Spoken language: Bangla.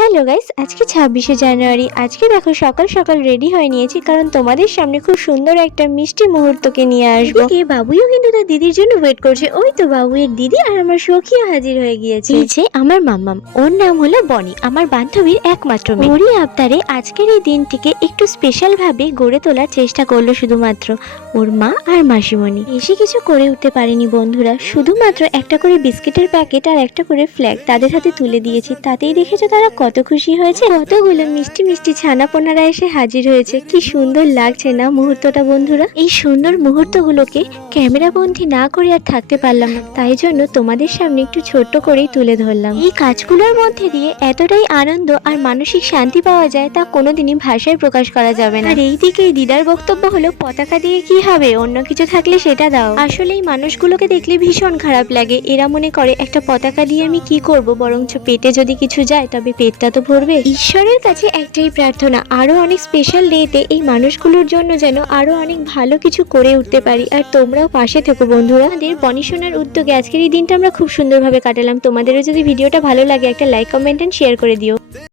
হ্যালো গাইস আজকে ছাব্বিশে জানুয়ারি। আজকে দেখো সকাল সকাল রেডি হয়ে নিয়েছি কারণ তোমাদের সামনে খুব সুন্দর একটা মিষ্টি মুহূর্তকে নিয়ে আসব। এদিকে বাবুইও কিন্তু তার দিদির জন্য ওয়েট করছে। ওই তো বাবুয়ের দিদি আর আমার সখিও হাজির হয়ে গিয়েছে। যে আমার মাম্মাম ওর নাম হলো বনি আমার বান্ধবীর একমাত্র মেয়ে। ওরই আবদারে আজকের এই দিনটিকে একটু স্পেশাল ভাবে গড়ে তোলার চেষ্টা করল শুধুমাত্র ওর মা আর মাসিমণি। বেশি কিছু করে উঠতে পারেনি বন্ধুরা শুধুমাত্র একটা করে বিস্কিটের প্যাকেট আর একটা করে ফ্ল্যাগ তাদের হাতে তুলে দিয়েছি। তাতেই দেখেছ তারা কত খুশি হয়েছে, কতগুলো মিষ্টি মিষ্টি ছানাপোনারা এসে হাজির হয়েছে। কি সুন্দর লাগছে না মুহূর্তটা বন্ধুরা? এই সুন্দর মুহূর্তগুলোকে ক্যামেরা বন্দি না করে আর থাকতে পারলাম না। তাই জন্য তোমাদের সামনে একটু ছোট্ট করেই তুলে ধরলাম। এই কাজগুলোর মধ্যে দিয়ে এতটাই আনন্দ আর মানসিক শান্তি পাওয়া যায় তা কোনোদিনই ভাষায় প্রকাশ করা যাবে না। আর এই দিকে দিদার বক্তব্য হলো, পতাকা দিয়ে কি হবে? অন্য কিছু থাকলে সেটা দাও। আসলে এই মানুষগুলোকে দেখলে ভীষণ খারাপ লাগে। এরা মনে করে, একটা পতাকা দিয়ে আমি কি করব? বরঞ্চ পেটে যদি কিছু যায়, তবে পেটটা তো ভরবে। ঈশ্বরের কাছে একটাই প্রার্থনা, আরও অনেক স্পেশাল ডেতে এই মানুষগুলোর জন্য যেন আরও অনেক ভালো কিছু করে উঠতে পারি। আর তোমরাও পাশে থেকো বন্ধুরা। আমাদের বনিশোনার উদ্যোগে আজকের এই দিনটা আমরা খুব সুন্দরভাবে কাটালাম। তোমাদেরও যদি ভিডিওটা ভালো লাগে একটা লাইক কমেন্ট এন্ড শেয়ার করে দিও।